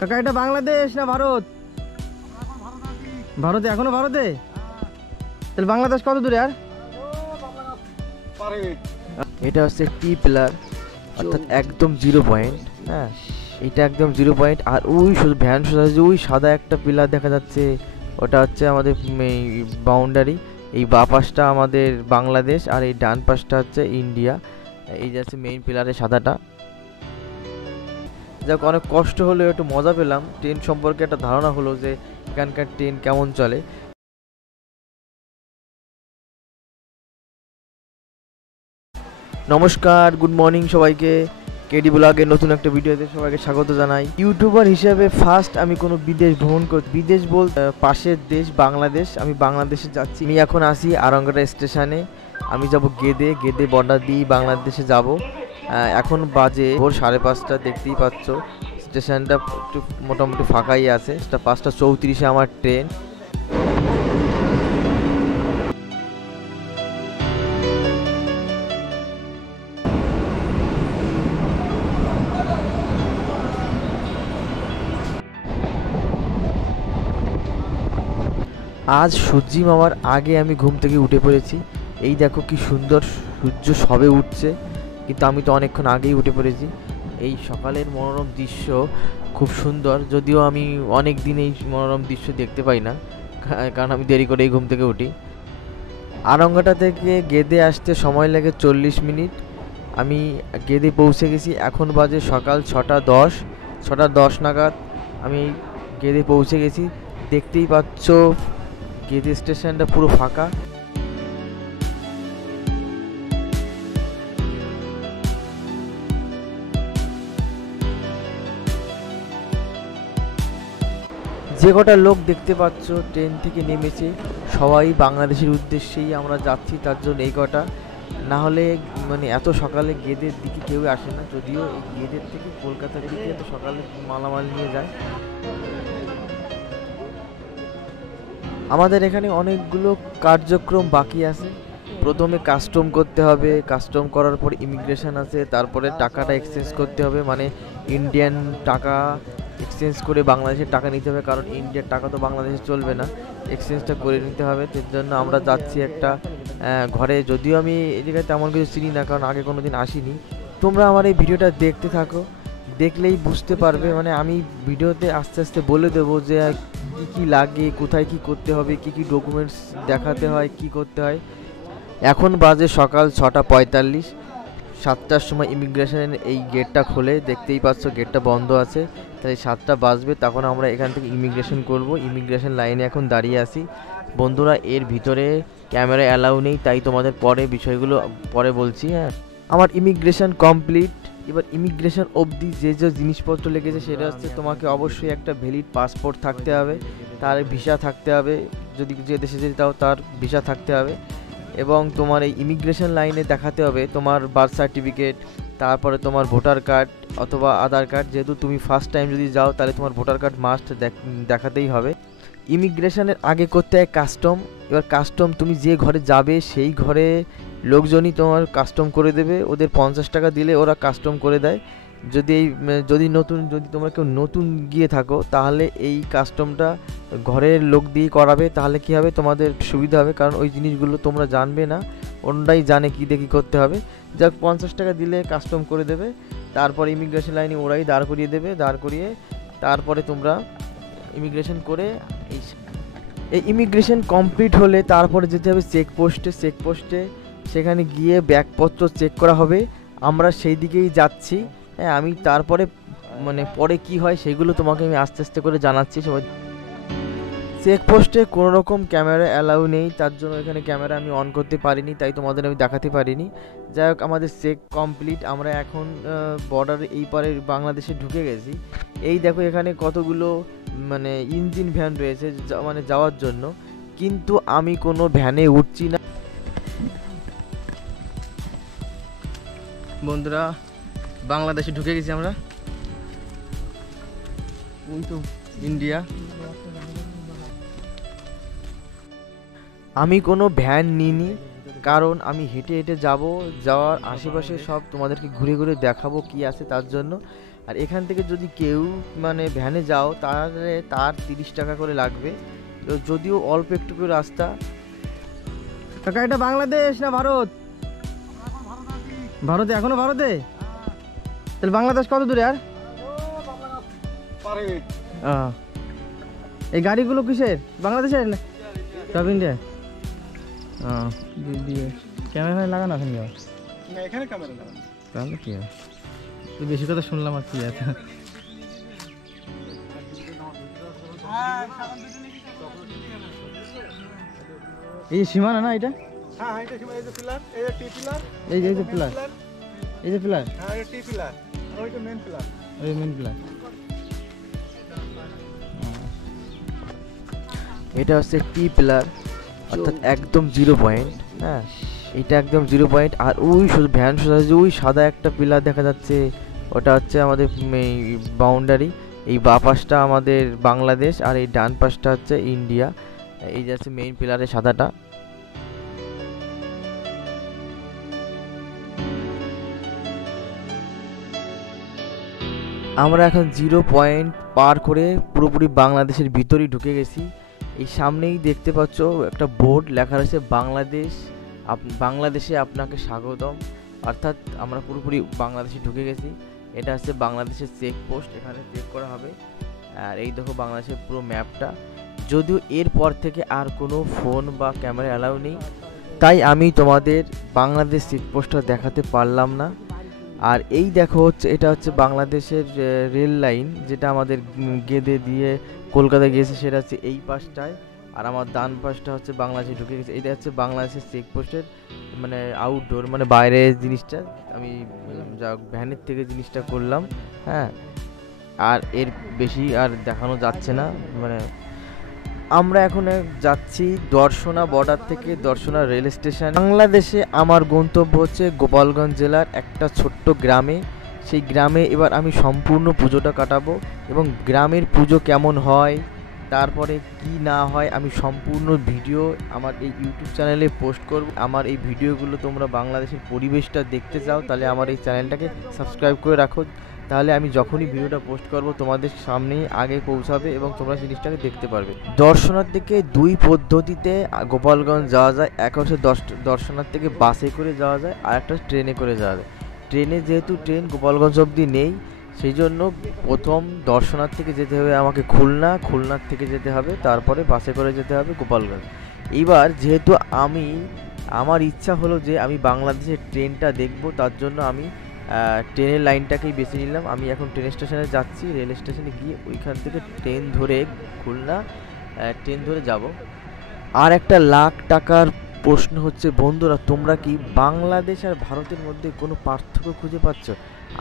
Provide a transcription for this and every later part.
কাকা এটা বাংলাদেশ না ভারত? ভারতে, এখনো ভারতে? তাহলে বাংলাদেশ কত দূরে আর? এটা হচ্ছে টি পিলার, অর্থাৎ একদম 0 পয়েন্ট। হ্যাঁ, এটা একদম 0 পয়েন্ট। আর ওই শুধু ভ্যান সোজা ওই সাদা একটা পিলার দেখা যাচ্ছে, ওটা হচ্ছে আমাদের বাউন্ডারি। এই বাঁ পাশটা আমাদের বাংলাদেশ আর এই ডান পাশটা হচ্ছে ইন্ডিয়া। এই যে হচ্ছে মেইন পিলারের সাদাটা। যাক, অনেক কষ্ট হলেও একটু মজা পেলাম, ট্রেন সম্পর্কে একটা ধারণা হলো যে এখানকার ট্রেন কেমন চলে। নমস্কার, গুড মর্নিং সবাইকে। কেডি ব্লগের নতুন একটা ভিডিওতে সবাইকে স্বাগত জানাই। ইউটিউবার হিসেবে ফার্স্ট আমি কোনো বিদেশ ভ্রমণ করি, বিদেশ বলতে পাশের দেশ বাংলাদেশ। আমি বাংলাদেশে যাচ্ছি। আমি এখন আসি আরঙ্গাটা স্টেশনে। আমি যাব গেদে বর্ডার দিয়ে বাংলাদেশে যাব। এখন বাজে ভোর 5:30। দেখতেই পাচ্ছ স্টেশনটা একটু মোটামুটি ফাঁকাই আছে। 5:34 আমার ট্রেন। আজ সূর্যি মামার আগে আমি ঘুম থেকে উঠে পড়েছি। এই দেখো কি সুন্দর সূর্য সবে উঠছে, কিন্তু আমি তো অনেকক্ষণ আগেই উঠে পড়েছি। এই সকালের মনোরম দৃশ্য খুব সুন্দর, যদিও আমি অনেক দিন এই মনোরম দৃশ্য দেখতে পাই না, কারণ আমি দেরি করেই ঘুম থেকে উঠি। আরঙ্গাটা থেকে গেদে আসতে সময় লাগে 40 মিনিট। আমি গেদে পৌঁছে গেছি। এখন বাজে সকাল 6:10। 6:10 নাগাদ আমি গেদে পৌঁছে গেছি। দেখতেই পাচ্ছ গেদে স্টেশনটা পুরো ফাঁকা। যে কটা লোক দেখতে পাচ্ছ ট্রেন থেকে নেমেছে, সবাই বাংলাদেশের উদ্দেশ্যেই আমরা যাচ্ছি, তার জন্য এই কটা। না হলে মানে এত সকালে গেদের দিকে কেউ আসে না, যদিও এই গেদের থেকে কলকাতার দিকে এত সকালে মালামাল নিয়ে যায়। আমাদের এখানে অনেকগুলো কার্যক্রম বাকি আছে। প্রথমে কাস্টম করতে হবে, কাস্টম করার পর ইমিগ্রেশন আছে, তারপরে টাকাটা এক্সচেঞ্জ করতে হবে, মানে ইন্ডিয়ান টাকা এক্সচেঞ্জ করে বাংলাদেশের টাকা নিতে হবে, কারণ ইন্ডিয়ার টাকা তো বাংলাদেশে চলবে না, এক্সচেঞ্জটা করে নিতে হবে। তার জন্য আমরা যাচ্ছি একটা ঘরে। যদিও আমি এই জায়গায় তেমন কিছু চিনি না, কারণ আগে কোনো দিন আসিনি। তোমরা আমার এই ভিডিওটা দেখতে থাকো, দেখলেই বুঝতে পারবে। মানে আমি ভিডিওতে আস্তে আস্তে বলে দেবো যে কী কী লাগে, কোথায় কী করতে হবে, কী কী ডকুমেন্টস দেখাতে হয়, কী করতে হয়। এখন বাজে সকাল 6:45। 7টার সময় ইমিগ্রেশনের এই গেটটা খোলে, দেখতেই পাচ্ছ গেটটা বন্ধ আছে। তাই 7টা বাজবে, তখন আমরা এখান থেকে ইমিগ্রেশন করব। ইমিগ্রেশন লাইনে এখন দাঁড়িয়ে আছি। বন্ধুরা, এর ভিতরে ক্যামেরা অ্যালাউ নেই, তাই তোমাদের পরে বিষয়গুলো পরে বলছি। হ্যাঁ, আমার ইমিগ্রেশন কমপ্লিট। এবার ইমিগ্রেশন অবধি যে যে জিনিসপত্র লেগেছে সেটা হচ্ছে তোমাকে অবশ্যই একটা ভ্যালিড পাসপোর্ট থাকতে হবে, তার ভিসা থাকতে হবে, যদি যে দেশে যেতে চাও তার ভিসা থাকতে হবে, এবং তোমার এই ইমিগ্রেশন লাইনে দেখাতে হবে তোমার বার্থ সার্টিফিকেট, তারপরে তোমার ভোটার কার্ড অথবা আধার কার্ড। যেহেতু তুমি ফার্স্ট টাইম যদি যাও তাহলে তোমার ভোটার কার্ড মাস্ট দেখাতেই হবে। ইমিগ্রেশনের আগে করতে হয় কাস্টম। এবার কাস্টম তুমি যে ঘরে যাবে সেই ঘরে লোকজনই তোমার কাস্টম করে দেবে। ওদের 50 টাকা দিলে ওরা কাস্টম করে দেয়। যদি তোমরা কেউ নতুন গিয়ে থাকো তাহলে এই কাস্টমটা ঘরের লোক দিয়ে করাবে, তাহলে কি হবে তোমাদের সুবিধা হবে, কারণ ওই জিনিসগুলো তোমরা জানবে না, অন্যরাই জানে কী দেখি করতে হবে। যাক, 50 টাকা দিলে কাস্টম করে দেবে। তারপর ইমিগ্রেশন লাইনে ওরাই দাঁড় করিয়ে দেবে, দাঁড় করিয়ে তারপরে তোমরা ইমিগ্রেশন করে এই ইমিগ্রেশন কমপ্লিট হলে তারপরে যেতে হবে চেকপোস্টে। সেখানে গিয়ে ব্যাগপত্র চেক করা হবে। আমরা সেই দিকেই যাচ্ছি। হ্যাঁ, আমি তারপরে মানে পরে কি হয় সেগুলো তোমাকে আমি আস্তে আস্তে করে জানাচ্ছি। সবাই চেকপোস্টে কোনো রকম ক্যামেরা অ্যালাউ নেই, তার জন্য এখানে ক্যামেরা আমি অন করতে পারিনি, তাই তোমাদের আমি দেখাতে পারিনি। যাই হোক, আমাদের চেক কমপ্লিট। আমরা এখন বর্ডার এই পারে বাংলাদেশে ঢুকে গেছি। এই দেখো এখানে কতগুলো মানে ইঞ্জিন ভ্যান রয়েছে মানে যাওয়ার জন্য, কিন্তু আমি কোনো ভ্যানে উঠছি না। বন্ধুরা, বাংলাদেশে ঢুকে গেছি আমরা। ওই তো ইন্ডিয়া। আমি কোনো ভ্যান নিইনি, কারণ আমি হেঁটে হেঁটে যাওয়ার আশেপাশে সব তোমাদেরকে ঘুরে ঘুরে দেখাবো কি আছে, তার জন্য আর এখান থেকে যদি কেউ মানে ভ্যানে যাও তাহলে তার 30 টাকা করে লাগবে। তো যদিও অল্প একটুকু রাস্তা। কাকা এটা বাংলাদেশ না ভারত? ভারতে, এখনো ভারতে? তাহলে বাংলাদেশ কত দূরে আর? এই গাড়িগুলো কিসের? বাংলাদেশের না সব ইন্ডিয়া? ক্যামেরা লাগানো এখন এখানে ক্যামেরা লাগানো, তাহলে কি হয়? বেশি কথা শুনলাম আর কি আছে। এই সীমানা না এটা? হ্যাঁ এটা এই যে পিলার, এই যে টি পিলার, এই যে পিলার, এই যে পিলার, হ্যাঁ এই টি পিলার, আর ওইটা মেইন পিলার, ওই মেন পিলার। এটা হচ্ছে টি পিলার, অর্থাৎ একদম 0 পয়েন্ট। হ্যাঁ, এটা একদম 0 পয়েন্ট। আর ওই ভ্যান সোজা যে ওই সাদা একটা পিলার দেখা যাচ্ছে, ওটা হচ্ছে আমাদের বাউন্ডারি। এই বাঁ পাশটা আমাদের বাংলাদেশ আর এই ডান পাশটা হচ্ছে ইন্ডিয়া। এই যে হচ্ছে মেইন পিলারের সাদাটা। আমরা এখন 0 পয়েন্ট পার করে পুরোপুরি বাংলাদেশের ভিতরেই ঢুকে গেছি। এই সামনেই দেখতে পাচ্ছ একটা বোর্ড লেখা রয়েছে বাংলাদেশ, বাংলাদেশে আপনাকে স্বাগতম। অর্থাৎ আমরা পুরোপুরি বাংলাদেশে ঢুকে গেছি। এটা হচ্ছে বাংলাদেশের চেক পোস্ট, এখানে চেক করা হবে। আর এই দেখো বাংলাদেশের পুরো ম্যাপটা। যদিও এরপর থেকে আর কোনো ফোন বা ক্যামেরা অ্যালাউ নেই, তাই আমি তোমাদের বাংলাদেশ চেক পোস্টটা দেখাতে পারলাম না। আর এই দেখো হচ্ছে এটা হচ্ছে বাংলাদেশের রেল লাইন, যেটা আমাদের গেদে দিয়ে কলকাতায় গিয়েছে, সেটা হচ্ছে এই পাশটায়। আর আমার ডান পাশটা হচ্ছে বাংলাদেশে ঢুকে গেছে। এটা হচ্ছে বাংলাদেশের চেকপোস্টের মানে আউটডোর, মানে বাইরের জিনিসটা আমি যা ভ্যানের থেকে জিনিসটা করলাম। হ্যাঁ, আর এর বেশি আর দেখানো যাচ্ছে না। মানে আমরা এখন যাচ্ছি দর্শনা বর্ডার থেকে দর্শনা রেল স্টেশন। বাংলাদেশে আমার গন্তব্য হচ্ছে গোপালগঞ্জ জেলার একটা ছোট্ট গ্রামে। সেই গ্রামে এবার আমি সম্পূর্ণ পুজোটা কাটাবো এবং গ্রামের পুজো কেমন হয়, তারপরে কি না হয়, আমি সম্পূর্ণ ভিডিও আমার এই ইউটিউব চ্যানেলে পোস্ট করব। আমার এই ভিডিওগুলো তোমরা বাংলাদেশের পরিবেশটা দেখতে চাও তাহলে আমার এই চ্যানেলটাকে সাবস্ক্রাইব করে রাখো, তাহলে আমি যখনই ভিডিওটা পোস্ট করব তোমাদের সামনেই আগে পৌঁছাবে এবং তোমরা জিনিসটাকে দেখতে পারবে। দর্শনার থেকে 2 পদ্ধতিতে গোপালগঞ্জ যাওয়া যায়। এক হচ্ছে দর্শনার থেকে বাসে করে যাওয়া যায়, আর একটা ট্রেনে করে যাওয়া যায়। ট্রেনে যেহেতু ট্রেন গোপালগঞ্জ অবধি নেই, সেই জন্য প্রথম দর্শনার থেকে যেতে হবে আমাকে খুলনা, খুলনার থেকে যেতে হবে, তারপরে বাসে করে যেতে হবে গোপালগঞ্জ। এইবার যেহেতু আমার ইচ্ছা হলো যে আমি বাংলাদেশের ট্রেনটা দেখব, তার জন্য আমি ট্রেনের লাইনটাকেই বেছে নিলাম। আমি এখন ট্রেন স্টেশনে যাচ্ছি, রেল স্টেশনে গিয়ে ওইখান থেকে ট্রেন ধরে খুলনা ট্রেন ধরে যাব। আর একটা লাখ টাকার প্রশ্ন হচ্ছে, বন্ধুরা তোমরা কি বাংলাদেশ আর ভারতের মধ্যে কোনো পার্থক্য খুঁজে পাচ্ছ?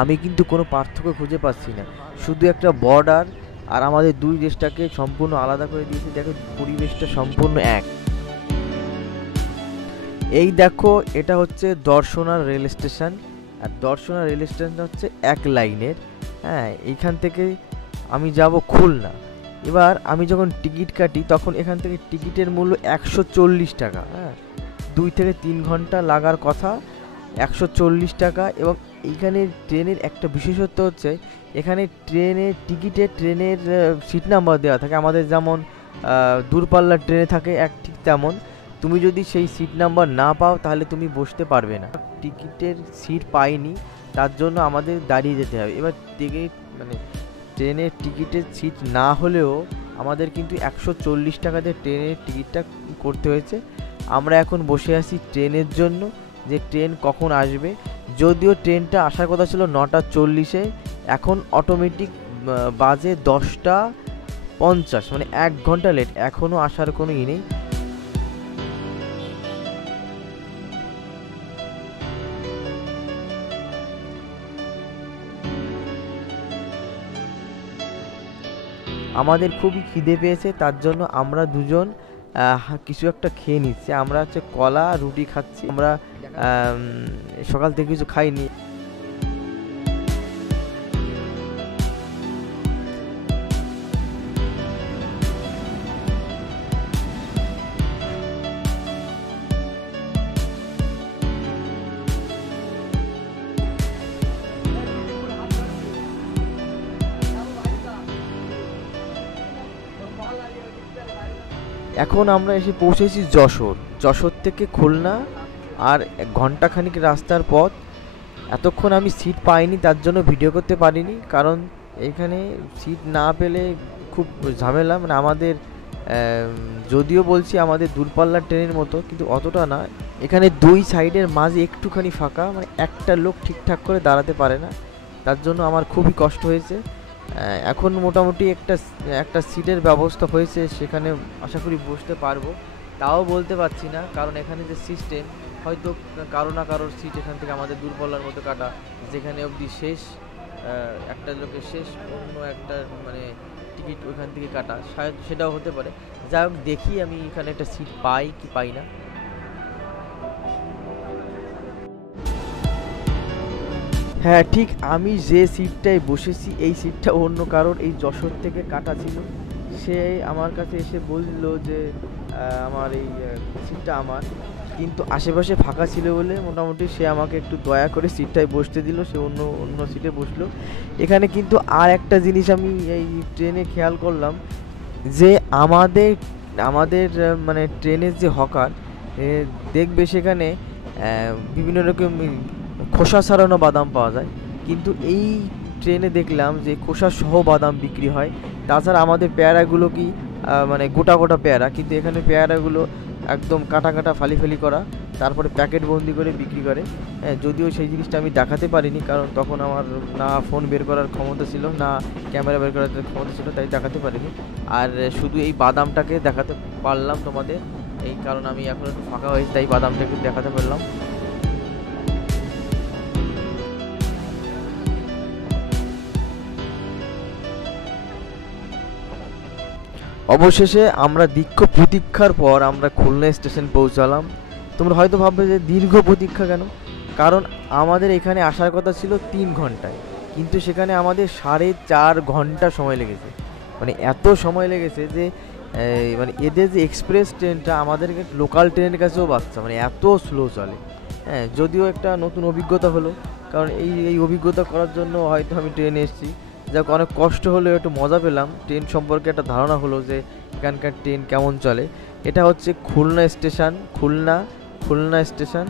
আমি কিন্তু কোনো পার্থক্য খুঁজে পাচ্ছি না, শুধু একটা বর্ডার আর আমাদের 2 দেশটাকে সম্পূর্ণ আলাদা করে দিয়েছে। দেখো পরিবেশটা সম্পূর্ণ এক। এই দেখো এটা হচ্ছে দর্শনা রেল স্টেশন, আর দর্শনা রেল স্টেশন হচ্ছে এক লাইনের। হ্যাঁ, এইখান থেকে আমি যাব খুলনা। এবার আমি যখন টিকিট কাটি তখন এখান থেকে টিকিটের মূল্য 140 টাকা। হ্যাঁ, 2 থেকে 3 ঘন্টা লাগার কথা, 140 টাকা। এবং এইখানে ট্রেনের একটা বিশেষত্ব হচ্ছে, এখানে ট্রেনের টিকিটে ট্রেনের সিট নাম্বার দেওয়া থাকে। আমাদের যেমন দূরপাল্লার ট্রেনে থাকে এক ঠিক তেমন। তুমি যদি সেই সিট নাম্বার না পাও তাহলে তুমি বসতে পারবে না। টিকিটের সিট পাইনি, তার জন্য আমাদের দাঁড়িয়ে যেতে হবে। এবার টিকিট মানে ট্রেনের টিকিটের সিট না হলেও আমাদের কিন্তু 140 টাকাতে ট্রেনের টিকিটটা করতে হয়েছে। আমরা এখন বসে আছি ট্রেনের জন্য, যে ট্রেন কখন আসবে। যদিও ট্রেনটা আসার কথা ছিল 9:40-এ, এখন অটোমেটিক বাজে 10:50, মানে 1 ঘন্টা লেট, এখনও আসার কোনো নেই। আমাদের খুবই খিদে পেয়েছে, তার জন্য আমরা দুজন কিছু একটা খেয়ে নিচ্ছি। আমরা হচ্ছে কলা রুটি খাচ্ছি। আমরা সকাল থেকে কিছু খাইনি। এখন আমরা এসে পৌঁছেছি যশোর। যশোর থেকে খুলনা আর ঘন্টাখানিক রাস্তার পথ। এতক্ষণ আমি সিট পাইনি, তার জন্য ভিডিও করতে পারিনি, কারণ এখানে সিট না পেলে খুব ঝামেলা। মানে আমাদের যদিও বলছি আমাদের দূরপাল্লার ট্রেনের মতো, কিন্তু অতটা না। এখানে দুই সাইডের মাঝে একটুখানি ফাঁকা, মানে একটা লোক ঠিকঠাক করে দাঁড়াতে পারে না, তার জন্য আমার খুবই কষ্ট হয়েছে। এখন মোটামুটি একটা সিটের ব্যবস্থা হয়েছে, সেখানে আশা করি বসতে পারবো। তাও বলতে পারছি না, কারণ এখানে যে সিস্টেম, হয়তো কারো না কারোর সিট এখান থেকে আমাদের দূরপাল্লার মতো কাটা, যেখানে অবধি শেষ একটা লোকের শেষ, অন্য একটা মানে টিকিট ওইখান থেকে কাটা, শায়দ সেটাও হতে পারে। যাই হোক, দেখি আমি এখানে একটা সিট পাই কি পাই না। হ্যাঁ, ঠিক আমি যে সিটটায় বসেছি এই সিটটা অন্য কারোর এই যশোর থেকে কাটা ছিল। সে আমার কাছে এসে বলল যে আমার এই সিটটা আমার, কিন্তু আশেপাশে ফাঁকা ছিল বলে মোটামুটি সে আমাকে একটু দয়া করে সিটটায় বসতে দিল, সে অন্য সিটে বসলো। এখানে কিন্তু আর একটা জিনিস আমি এই ট্রেনে খেয়াল করলাম, যে আমাদের মানে ট্রেনের যে হকার, দেখবে সেখানে বিভিন্ন রকম খোসা ছাড়ানো বাদাম পাওয়া যায়, কিন্তু এই ট্রেনে দেখলাম যে খোসা সহ বাদাম বিক্রি হয়। তাছাড়া আমাদের পেয়ারাগুলো কি মানে গোটা গোটা পেয়ারা, কিন্তু এখানে পেয়ারাগুলো একদম কাটা কাটা ফালি ফালি করা, তারপরে প্যাকেট বন্দি করে বিক্রি করে। যদিও সেই জিনিসটা আমি দেখাতে পারিনি, কারণ তখন আমার না ফোন বের করার ক্ষমতা ছিল, না ক্যামেরা বের করার ক্ষমতা ছিল, তাই দেখাতে পারিনি। আর শুধু এই বাদামটাকে দেখাতে পারলাম তোমাদের, এই কারণ আমি এখন একটু ফাঁকা হয়েছি, তাই বাদামটাকে দেখাতে পারলাম। অবশেষে আমরা দীর্ঘ প্রতীক্ষার পর আমরা খুলনা স্টেশন পৌঁছালাম। তোমরা হয়তো ভাববে যে দীর্ঘ প্রতীক্ষা কেন, কারণ আমাদের এখানে আসার কথা ছিল 3 ঘন্টায়, কিন্তু সেখানে আমাদের 4.5 ঘন্টা সময় লেগেছে। মানে এত সময় লেগেছে যে মানে এদের যে এক্সপ্রেস ট্রেনটা আমাদেরকে লোকাল ট্রেনের কাছেও বাচ্চা, মানে এত স্লো চলে। যদিও একটা নতুন অভিজ্ঞতা হলো, কারণ এই অভিজ্ঞতা করার জন্য হয়তো আমি ট্রেনে এসেছি। যাক, অনেক কষ্ট হলেও একটু মজা পেলাম, ট্রেন সম্পর্কে একটা ধারণা হলো যে এখানকার ট্রেন কেমন চলে। এটা হচ্ছে খুলনা স্টেশন, খুলনা স্টেশন।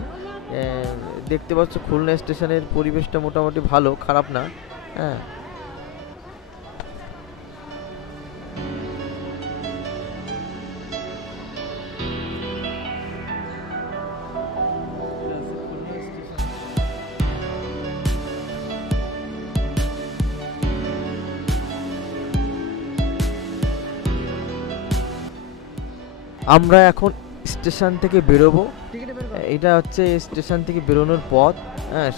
দেখতে পাচ্ছ খুলনা স্টেশনের পরিবেশটা মোটামুটি ভালো, খারাপ না। হ্যাঁ, আমরা এখন স্টেশন থেকে বেরোবো। এটা হচ্ছে স্টেশন থেকে বেরোনোর পথ।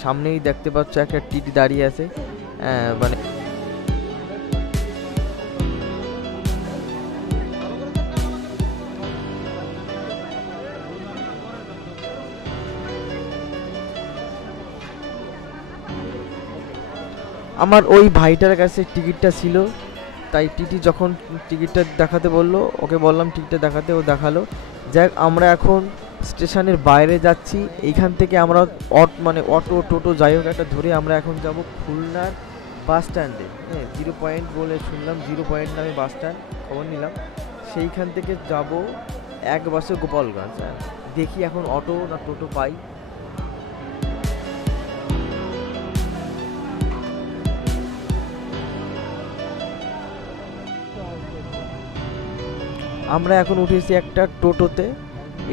সামনেই দেখতে পাচ্ছ একটা টিটি দাঁড়িয়ে আছে। মানে আমার ওই ভাইটার কাছে টিকিটটা ছিল, তাই টিটি যখন টিকিটটা দেখাতে বললো, ওকে বললাম টিকিটটা দেখাতে, ও দেখালো। যাক, আমরা এখন স্টেশনের বাইরে যাচ্ছি। এইখান থেকে আমরা মানে অটো টোটো যাই হোক একটা ধরে আমরা এখন যাব খুলনার বাস স্ট্যান্ডে। 0 পয়েন্ট বলে শুনলাম, 0 পয়েন্ট নামে বাস স্ট্যান্ড, খবর নিলাম। সেইখান থেকে যাব এক বাসে গোপালগঞ্জ। দেখি এখন অটো না টোটো পাই। আমরা এখন উঠেছি একটা টোটোতে।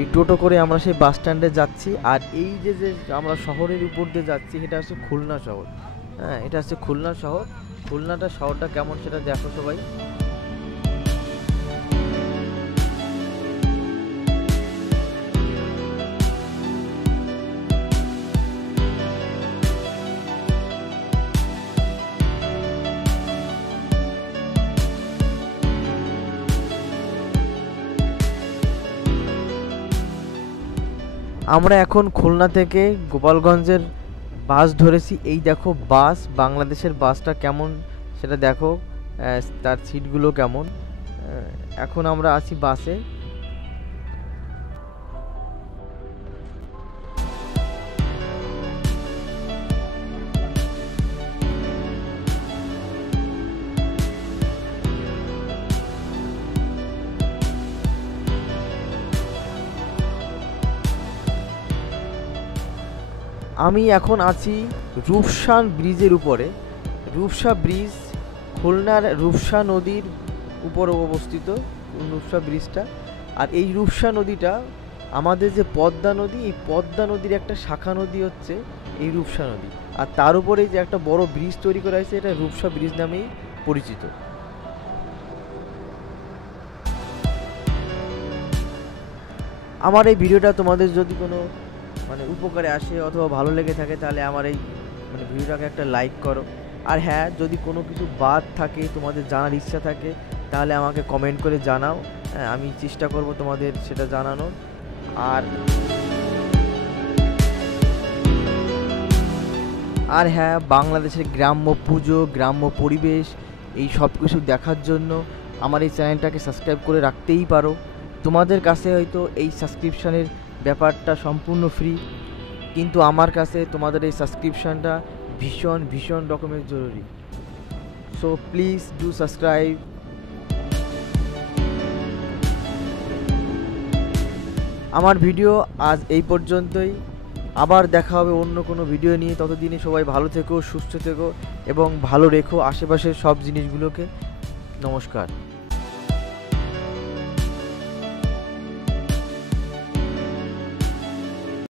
এই টোটো করে আমরা সেই বাস স্ট্যান্ডে যাচ্ছি। আর এই যে আমরা শহরের উপর দিয়ে যাচ্ছি, এটা হচ্ছে খুলনা শহর। এটা হচ্ছে খুলনা শহর। খুলনাটা শহরটা কেমন সেটা দেখো সবাই। আমরা এখন খুলনা থেকে গোপালগঞ্জের বাস ধরেছি। এই দেখো বাস, বাংলাদেশের বাসটা কেমন সেটা দেখো, তার সিটগুলো কেমন। এখন আমরা আছি বাসে। আমি এখন আছি রূপসা ব্রিজের উপরে। রূপসা ব্রিজ খুলনার রূপসা নদীর উপর অবস্থিত রূপসা ব্রিজটা। আর এই রূপসা নদীটা আমাদের যে পদ্মা নদী, এই পদ্মা নদীর একটা শাখা নদী হচ্ছে এই রূপসা নদী। আর তার উপরে যে একটা বড় ব্রিজ তৈরি করা হয়েছে, এটা রূপসা ব্রিজ নামেই পরিচিত। আমার এই ভিডিওটা তোমাদের যদি কোনো উপকারে আসে অথবা ভালো লেগে থাকে, তাহলে আমার এই ভিডিওটাকে একটা লাইক করো। আর হ্যাঁ, যদি কোনো কিছু বাদ থাকে, তোমাদের জানার ইচ্ছা থাকে, তাহলে আমাকে কমেন্ট করে জানাও। হ্যাঁ, আমি চেষ্টা করব তোমাদের সেটা জানানোর। আর হ্যাঁ, বাংলাদেশের গ্রাম্য পুজো, গ্রাম্য পরিবেশ, এই সব কিছু দেখার জন্য আমার এই চ্যানেলটাকে সাবস্ক্রাইব করে রাখতেই পারো। তোমাদের কাছে হয়তো এই সাবস্ক্রিপশানের ব্যাপারটা সম্পূর্ণ ফ্রি, কিন্তু আমার কাছে তোমাদের এই সাবস্ক্রিপশানটা ভীষণ ভীষণ রকমের জরুরি। So please do subscribe. আমার ভিডিও আজ এই পর্যন্তই। আবার দেখা হবে অন্য কোনো ভিডিও নিয়ে। ততদিনে সবাই ভালো থেকো, সুস্থ থেকো এবং ভালো রেখো আশেপাশের সব জিনিসগুলোকে। নমস্কার।